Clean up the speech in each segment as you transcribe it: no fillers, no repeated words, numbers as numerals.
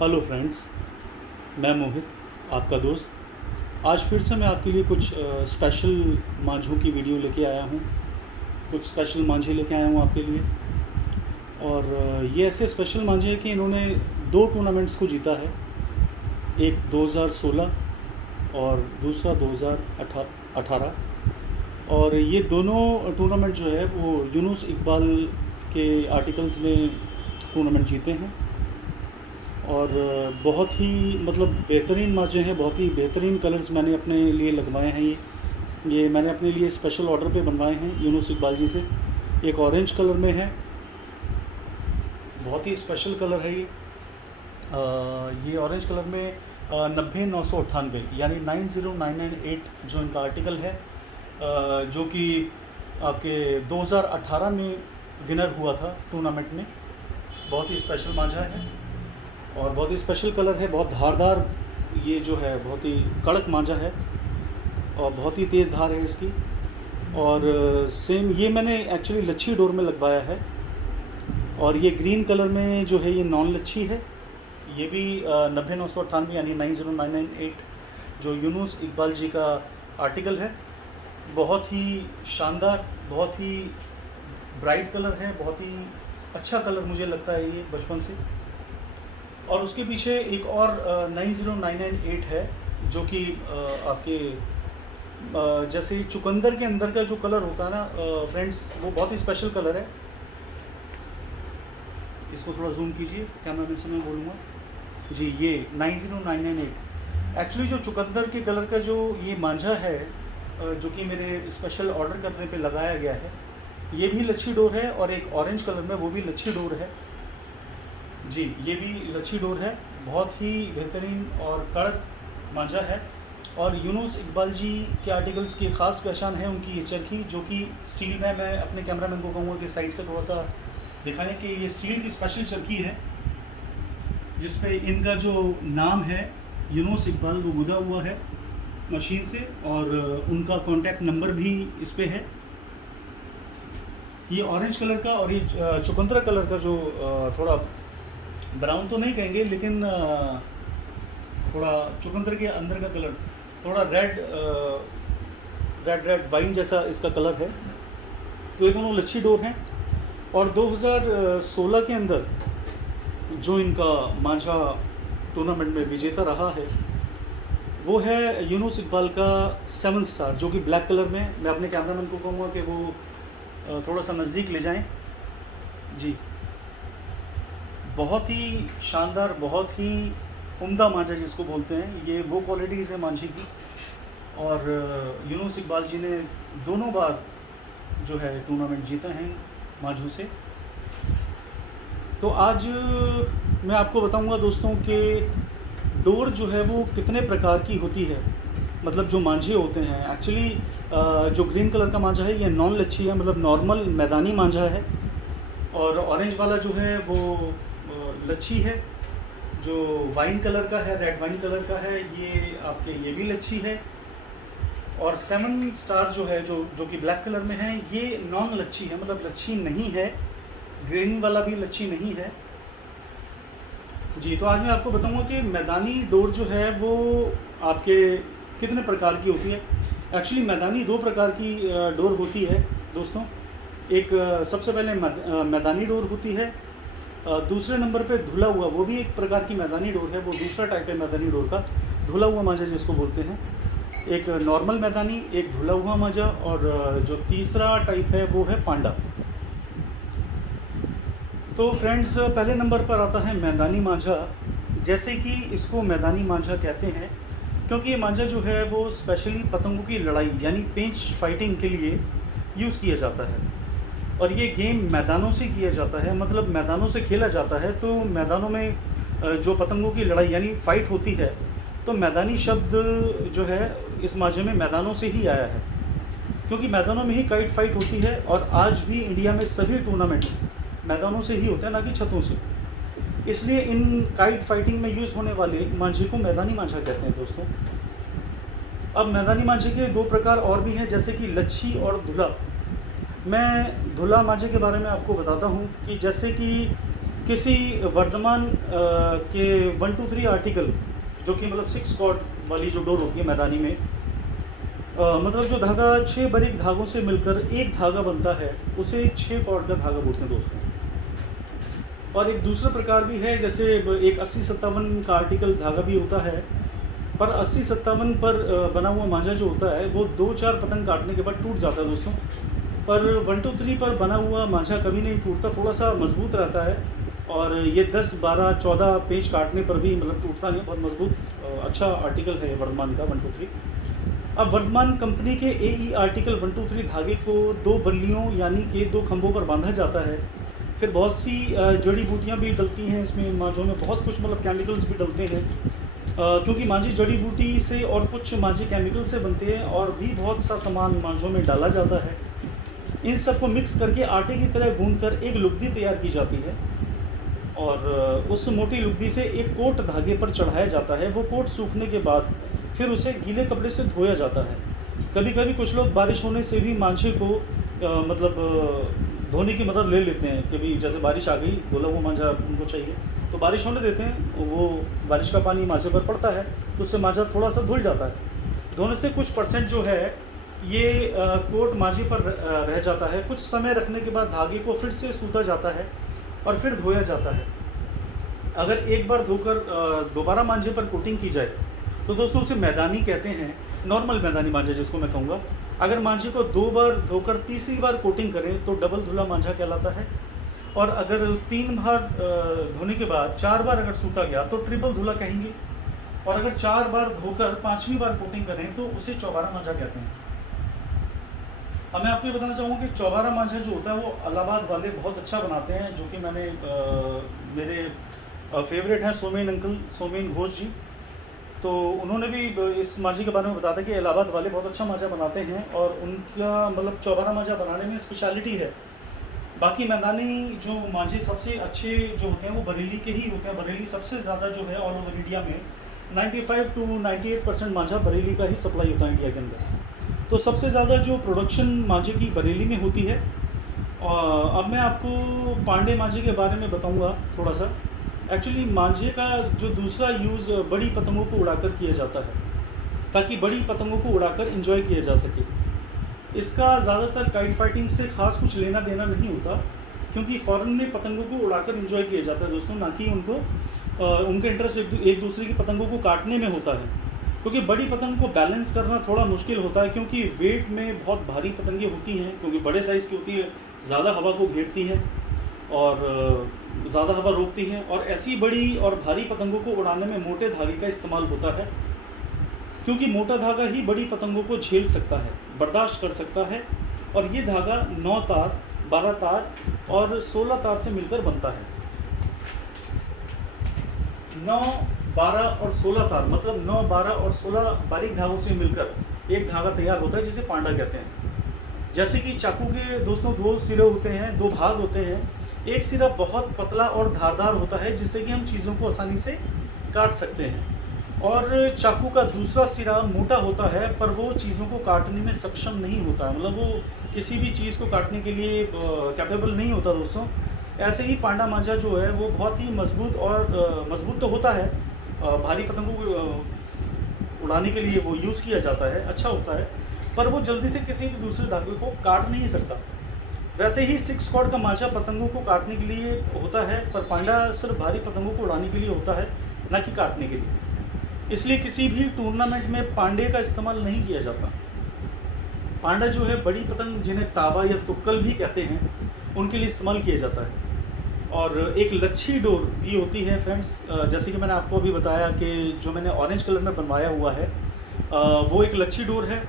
Hello friends, मैं मोहित, आपका दोस्त। आज फिर से मैं आपके लिए कुछ स्पेशल मांझों की वीडियो लेके आया हूँ। कुछ स्पेशल मांझे लेके आया हूँ आपके लिए। और ये ऐसे स्पेशल मांझे हैं कि इन्होंने दो टूर्नामेंट्स को जीता है। एक 2016 और दूसरा 2018। और ये दोनों टूर्नामेंट जो है वो यूनुस इकबाल के आर्टिकल्स ने टूर्नामेंट जीते हैं। और बहुत ही मतलब बेहतरीन मांझे हैं, बहुत ही बेहतरीन कलर्स मैंने अपने लिए लगवाए हैं। ये मैंने अपने लिए स्पेशल ऑर्डर पे बनवाए हैं यूनुस इकबाल जी से। एक ऑरेंज कलर में है, बहुत ही स्पेशल कलर है ये ऑरेंज कलर में 90,998 यानी 90998 जो इनका आर्टिकल है, जो कि आपके 2018 में विनर हुआ था टूर्नामेंट में। बहुत ही स्पेशल मांझा है और बहुत ही स्पेशल कलर है, बहुत धारदार। ये जो है बहुत ही कड़क मांझा है और बहुत ही तेज़ धार है इसकी। और सेम ये मैंने एक्चुअली लच्छी डोर में लगवाया है। और ये ग्रीन कलर में जो है ये नॉन लच्छी है। ये भी 90,998 यानी 90998 जो यूनुस इकबाल जी का आर्टिकल है। बहुत ही शानदार, बहुत ही ब्राइट कलर है, बहुत ही अच्छा कलर मुझे लगता है ये बचपन से। और उसके पीछे एक और 90998 है जो कि आपके जैसे चुकंदर के अंदर का जो कलर होता है ना फ्रेंड्स, वो बहुत ही स्पेशल कलर है। इसको थोड़ा जूम कीजिए, कैमरा से मैं बोलूँगा जी। ये 90998 एक्चुअली जो चुकंदर के कलर का जो ये मांझा है, जो कि मेरे स्पेशल ऑर्डर करने पे लगाया गया है, ये भी लच्छी डोर है। और एक ऑरेंज कलर में वो भी लच्छी डोर है जी। ये भी लच्छी डोर है, बहुत ही बेहतरीन और कड़क मांझा है। और यूनुस इकबाल जी के आर्टिकल्स की ख़ास पहचान है उनकी ये चरखी, जो कि स्टील में। मैं अपने कैमरामैन को कहूँगा कि साइड से थोड़ा सा दिखाएं कि ये स्टील की स्पेशल चरखी है, जिस पे इनका जो नाम है यूनुस इकबाल वो गुदा हुआ है मशीन से। और उनका कॉन्टैक्ट नंबर भी इस पे है। ये ऑरेंज कलर का और ये चुकंदरा कलर का जो थोड़ा ब्राउन तो नहीं कहेंगे, लेकिन थोड़ा चुकंदर के अंदर का कलर थोड़ा रेड वाइन जैसा इसका कलर है। तो ये दोनों लच्छी डोर हैं। और 2016 के अंदर जो इनका मांझा टूर्नामेंट में विजेता रहा है वो है यूनुस इकबाल का 7 स्टार, जो कि ब्लैक कलर में। मैं अपने कैमरामैन को कहूँगा कि वो थोड़ा सा नज़दीक ले जाएं जी। बहुत ही शानदार, बहुत ही उम्दा मांझा जिसको बोलते हैं, ये वो क्वालिटीज़ है मांझे की। और यूनुस इकबाल जी ने दोनों बार जो है टूर्नामेंट जीते हैं मांझों से। तो आज मैं आपको बताऊंगा दोस्तों कि डोर जो है वो कितने प्रकार की होती है। मतलब जो मांझे होते हैं एक्चुअली, जो ग्रीन कलर का मांझा है ये नॉन लच्छी है, मतलब नॉर्मल मैदानी मांझा है। और ऑरेंज वाला जो है वो लच्छी है, जो वाइन कलर का है, रेड वाइन कलर का है, ये आपके ये भी लच्छी है। और 7 स्टार जो है, जो कि ब्लैक कलर में है, ये नॉन लच्छी है, मतलब लच्छी नहीं है। ग्रीन वाला भी लच्छी नहीं है जी। तो आज मैं आपको बताऊंगा कि मैदानी डोर जो है वो आपके कितने प्रकार की होती है। एक्चुअली मैदानी 2 प्रकार की डोर होती है दोस्तों। एक सबसे पहले मैदानी डोर होती है। दूसरे नंबर पे धुला हुआ, वो भी एक प्रकार की मैदानी डोर है, वो दूसरा टाइप है मैदानी डोर का, धुला हुआ मांझा जिसको बोलते हैं। एक नॉर्मल मैदानी, एक धुला हुआ मांझा, और जो तीसरा टाइप है वो है पांडा। तो फ्रेंड्स, पहले नंबर पर आता है मैदानी मांझा। जैसे कि इसको मैदानी मांझा कहते हैं क्योंकि ये मांझा जो है वो स्पेशली पतंगों की लड़ाई यानी पेंच फाइटिंग के लिए यूज़ किया जाता है। और ये गेम मैदानों से किया जाता है, मतलब मैदानों से खेला जाता है। तो मैदानों में जो पतंगों की लड़ाई यानी फ़ाइट होती है, तो मैदानी शब्द जो है इस मांझे में मैदानों से ही आया है, क्योंकि मैदानों में ही काइट फाइट होती है। और आज भी इंडिया में सभी टूर्नामेंट मैदानों से ही होते हैं, ना कि छतों से। इसलिए इन काइट फाइटिंग में यूज़ होने वाले मांझे को मैदानी मांझा कहते हैं दोस्तों। अब मैदानी मांझे के 2 प्रकार और भी हैं, जैसे कि लच्छी और धुला। मैं धुला मांझे के बारे में आपको बताता हूँ कि जैसे कि किसी वर्धमान के 123 आर्टिकल, जो कि मतलब 6 कॉर्ड वाली जो डोर होती है मैदानी में, मतलब जो धागा 6 बारीक धागों से मिलकर एक धागा बनता है, उसे 6 कॉर्ड का धागा बोलते हैं दोस्तों। और एक दूसरा प्रकार भी है, जैसे एक 80-57 का आर्टिकल धागा भी होता है, पर 80-57 पर बना हुआ मांझा जो होता है वो 2-4 पतंग काटने के बाद टूट जाता है दोस्तों। पर 123 पर बना हुआ मांझा कभी नहीं टूटता, थोड़ा सा मजबूत रहता है, और ये 10, 12, 14 पेंच काटने पर भी मतलब टूटता नहीं, बहुत मजबूत अच्छा आर्टिकल है वर्धमान का 123। अब वर्धमान कंपनी के AE आर्टिकल 123 धागे को 2 बल्लियों यानी कि 2 खंभों पर बांधा जाता है। फिर बहुत सी जड़ी बूटियाँ भी डलती हैं इसमें, मांझों में बहुत कुछ मतलब केमिकल्स भी डलते हैं, क्योंकि मांझे जड़ी बूटी से और कुछ मांझे केमिकल से बनते हैं, और भी बहुत सा सामान मांझों में डाला जाता है। इन सबको मिक्स करके आटे की तरह गूंथकर एक लुगदी तैयार की जाती है, और उस मोटी लुगदी से एक कोट धागे पर चढ़ाया जाता है। वो कोट सूखने के बाद फिर उसे गीले कपड़े से धोया जाता है। कभी कभी कुछ लोग बारिश होने से भी मांझे को धोने की मदद ले लेते हैं, कि भी जैसे बारिश आ गई, धुला हुआ मांझा उनको चाहिए तो बारिश होने देते हैं, वो बारिश का पानी मांझे पर पड़ता है तो उससे मांझा थोड़ा सा धुल जाता है। धोने से कुछ % जो है ये कोट मांझे पर रह जाता है। कुछ समय रखने के बाद धागे को फिर से सूता जाता है और फिर धोया जाता है। अगर एक बार धोकर दोबारा मांझे पर कोटिंग की जाए तो दोस्तों उसे मैदानी कहते हैं, नॉर्मल मैदानी मांझा जिसको मैं कहूँगा। अगर मांझे को 2 बार धोकर तीसरी बार कोटिंग करें तो डबल धुला मांझा कहलाता है, और अगर 3 बार धोने के बाद 4 बार अगर सूता गया तो ट्रिपल धुला कहेंगे, और अगर 4 बार धोकर 5वीं बार कोटिंग करें तो उसे चौबारा मांझा कहते हैं। अब मैं आपको ये बताना चाहूँगा कि चौबारा मांझा जो होता है वो इलाहाबाद वाले बहुत अच्छा बनाते हैं, जो कि मैंने मेरे फेवरेट हैं सोमेन अंकल, सोमेन घोष जी, तो उन्होंने भी इस मांझे के बारे में बताया था कि इलाहाबाद वाले बहुत अच्छा मांझा बनाते हैं, और उनका मतलब चौबारा मांझा बनाने में स्पेशलिटी है। बाकी मैदानी जो मांझे सबसे अच्छे जो होते हैं वो बरेली के ही होते हैं। बरेली सबसे ज़्यादा जो है ऑल ओवर इंडिया में 95 to 98% मांझा बरेली का ही सप्लाई होता है इंडिया के अंदर। तो सबसे ज़्यादा जो प्रोडक्शन मांझे की बरेली में होती है। और अब मैं आपको पांडे मांझे के बारे में बताऊंगा थोड़ा सा। एक्चुअली मांझे का जो दूसरा यूज़ बड़ी पतंगों को उड़ाकर किया जाता है, ताकि बड़ी पतंगों को उड़ाकर एंजॉय किया जा सके। इसका ज़्यादातर काइट फाइटिंग से ख़ास कुछ लेना देना नहीं होता, क्योंकि फ़ॉरेन में पतंगों को उड़ाकर एंजॉय किया जाता है दोस्तों, ना कि उनको उनका इंटरेस्ट एक दूसरे की पतंगों को काटने में होता है। क्योंकि बड़ी पतंग को बैलेंस करना थोड़ा मुश्किल होता है, क्योंकि वेट में बहुत भारी पतंगें होती हैं, क्योंकि बड़े साइज़ की होती है, ज़्यादा हवा को घेरती हैं और ज़्यादा हवा रोकती हैं, और ऐसी बड़ी और भारी पतंगों को उड़ाने में मोटे धागे का इस्तेमाल होता है, क्योंकि मोटा धागा ही बड़ी पतंगों को झेल सकता है, बर्दाश्त कर सकता है। और ये धागा 9 तार, 12 तार और 16 तार से मिलकर बनता है। 9, 12 और 16 तार मतलब 9, 12 और 16 बारीक धागों से मिलकर एक धागा तैयार होता है, जिसे पांडा कहते हैं। जैसे कि चाकू के दोस्तों 2 सिरे होते हैं, 2 भाग होते हैं। एक सिरा बहुत पतला और धारदार होता है, जिससे कि हम चीज़ों को आसानी से काट सकते हैं, और चाकू का दूसरा सिरा मोटा होता है, पर वो चीज़ों को काटने में सक्षम नहीं होता है, मतलब वो किसी भी चीज़ को काटने के लिए कैपेबल नहीं होता दोस्तों। ऐसे ही पांडा मांझा जो है वो बहुत ही मजबूत और मजबूत तो होता है, भारी पतंगों को उड़ाने के लिए वो यूज़ किया जाता है, अच्छा होता है, पर वो जल्दी से किसी भी दूसरे धागे को काट नहीं सकता। वैसे ही 6 कॉर्ड का मांझा पतंगों को काटने के लिए होता है, पर पांडा सिर्फ भारी पतंगों को उड़ाने के लिए होता है, ना कि काटने के लिए। इसलिए किसी भी टूर्नामेंट में पांडे का इस्तेमाल नहीं किया जाता। पांडा जो है बड़ी पतंग, जिन्हें तावा या तुक्कल भी कहते हैं, उनके लिए इस्तेमाल किया जाता है। और एक लच्छी डोर भी होती है फ्रेंड्स, जैसे कि मैंने आपको अभी बताया कि जो मैंने ऑरेंज कलर में बनवाया हुआ है वो एक लच्छी डोर है,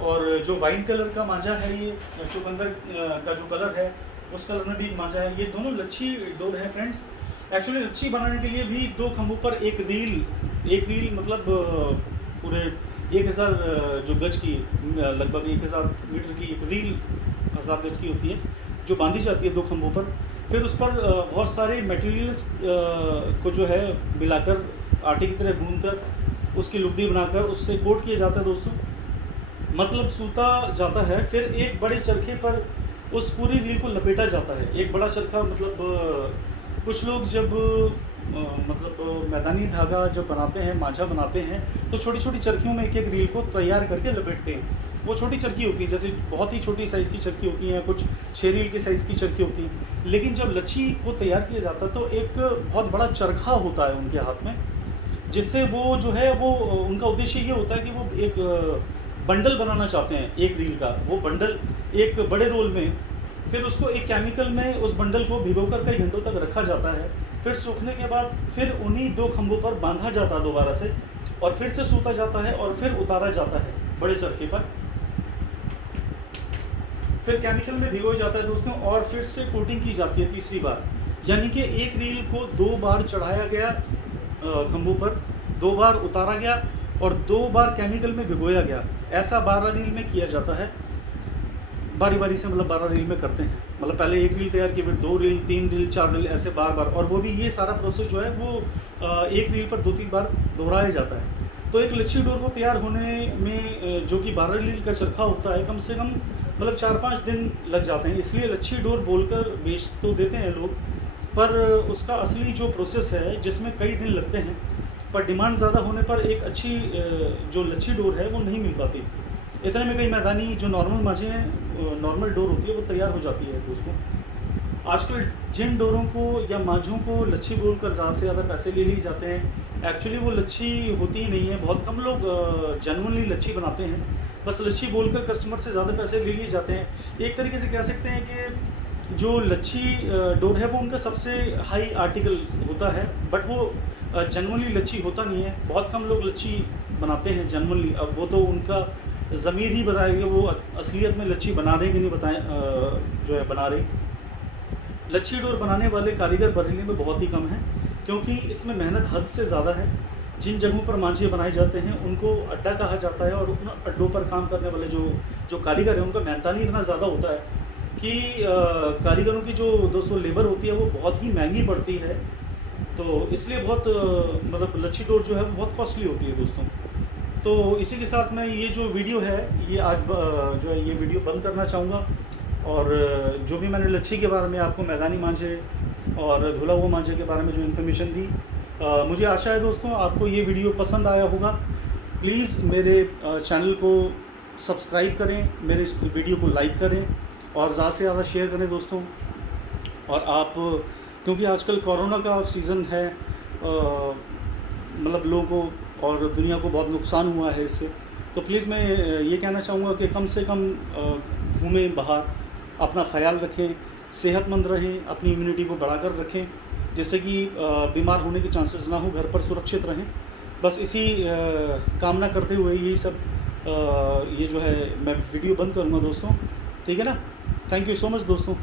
और जो वाइट कलर का मांझा है, ये चुकंदर का जो कलर है उस कलर में भी मांझा है, ये दोनों लच्छी डोर है फ्रेंड्स। एक्चुअली लच्छी बनाने के लिए भी 2 खंभों पर एक रील मतलब पूरे 1000 जो गज की, लगभग 1000 मीटर की एक रील 1000 गज की होती है, जो बांधी जाती है 2 खंभों पर। फिर उस पर बहुत सारे मटेरियल्स को जो है मिलाकर आटे की तरह गूंथकर उसकी लुगदी बनाकर उससे कोट किया जाता है दोस्तों, मतलब सूता जाता है। फिर एक बड़े चरखे पर उस पूरी रील को लपेटा जाता है। एक बड़ा चरखा मतलब कुछ लोग जब मतलब मैदानी धागा जब बनाते हैं, मांझा बनाते हैं, तो छोटी छोटी चरखियों में एक एक रील को तैयार करके लपेटते हैं। वो छोटी चरखी होती है, जैसे बहुत ही छोटी साइज़ की चरखी होती हैं, कुछ 6 रील की साइज़ की चरखी होती हैं। लेकिन जब लच्छी को तैयार किया जाता है तो एक बहुत बड़ा चरखा होता है उनके हाथ में, जिससे वो जो है वो उनका उद्देश्य ये होता है कि वो एक बंडल बनाना चाहते हैं एक रील का। वो बंडल एक बड़े रोल में, फिर उसको एक केमिकल में उस बंडल को भिगोकर कई घंटों तक रखा जाता है। फिर सूखने के बाद फिर उन्हीं 2 खंभों पर बांधा जाता है दोबारा से, और फिर से सूता जाता है और फिर उतारा जाता है बड़े चरखे पर। फिर केमिकल में भिगोया जाता है दोस्तों, और फिर से कोटिंग की जाती है तीसरी बार। यानी कि एक रील को 2 बार चढ़ाया गया खंभों पर, 2 बार उतारा गया और 2 बार केमिकल में भिगोया गया। ऐसा 12 रील में किया जाता है, बारी बारी से, मतलब 12 रील में करते हैं। मतलब पहले एक रील तैयार की, फिर 2 रील, 3 रील, 4 रील, ऐसे बार बार। और वो भी ये सारा प्रोसेस जो है वो एक रील पर 2-3 बार दोहराया जाता है। तो एक लच्छी डोर को तैयार होने में जो कि 12 रील का चरखा होता है, कम से कम मतलब 4-5 दिन लग जाते हैं। इसलिए लच्छी डोर बोलकर बेच तो देते हैं लोग, पर उसका असली जो प्रोसेस है जिसमें कई दिन लगते हैं, पर डिमांड ज़्यादा होने पर एक अच्छी जो लच्छी डोर है वो नहीं मिल पाती। इतने में कई मैदानी जो नॉर्मल मांझे हैं, नॉर्मल डोर होती है, वो तैयार हो जाती है दोस्तों। आजकल जिन डोरों को या मांझों को लच्छी बोलकर ज़्यादा से ज़्यादा पैसे ले लिए जाते हैं, एक्चुअली वो लच्छी होती ही नहीं है। बहुत कम लोग जेन्युइनली लच्छी बनाते हैं, बस लच्छी बोलकर कस्टमर से ज़्यादा पैसे ले लिए जाते हैं। एक तरीके से कह सकते हैं कि जो लच्छी डोर है वो उनका सबसे हाई आर्टिकल होता है, बट वो जेन्युइनली लच्छी होता नहीं है। बहुत कम लोग लच्छी बनाते हैं जेन्युइनली। अब वो तो उनका ज़मीर ही बताएगा वो असलियत में लच्छी बना रहे कि नहीं जो है बना रहे। लच्छी डोर बनाने वाले कारीगर बरेली में बहुत ही कम हैं, क्योंकि इसमें मेहनत हद से ज़्यादा है। जिन जगहों पर मांझे बनाए जाते हैं उनको अड्डा कहा जाता है, और उन अड्डों पर काम करने वाले जो कारीगर हैं उनका मेहनतानी इतना ज़्यादा होता है कि कारीगरों की जो दोस्तों लेबर होती है वो बहुत ही महंगी पड़ती है। तो इसलिए बहुत मतलब लच्छी डोर जो है वो बहुत कॉस्टली होती है दोस्तों। तो इसी के साथ मैं ये जो वीडियो है ये आज जो है ये वीडियो बंद करना चाहूँगा। और जो भी मैंने लच्छी के बारे में आपको, मैदानी मांझे और धुला हुआ मांझे के बारे में जो इन्फॉर्मेशन दी, मुझे आशा है दोस्तों आपको ये वीडियो पसंद आया होगा। प्लीज़ मेरे चैनल को सब्सक्राइब करें, मेरे वीडियो को लाइक करें और ज़्यादा से ज़्यादा शेयर करें दोस्तों। और आप, क्योंकि आजकल कोरोना का सीज़न है, मतलब लोगों को और दुनिया को बहुत नुकसान हुआ है इससे, तो प्लीज़ मैं ये कहना चाहूँगा कि कम से कम घूमें बाहर, अपना ख्याल रखें, सेहतमंद रहें, अपनी इम्यूनिटी को बढ़ाकर रखें, जिससे कि बीमार होने के चांसेस ना हो, घर पर सुरक्षित रहें। बस इसी कामना करते हुए यही सब ये जो है मैं वीडियो बंद करूँगा दोस्तों, ठीक है ना। थैंक यू सो मच दोस्तों।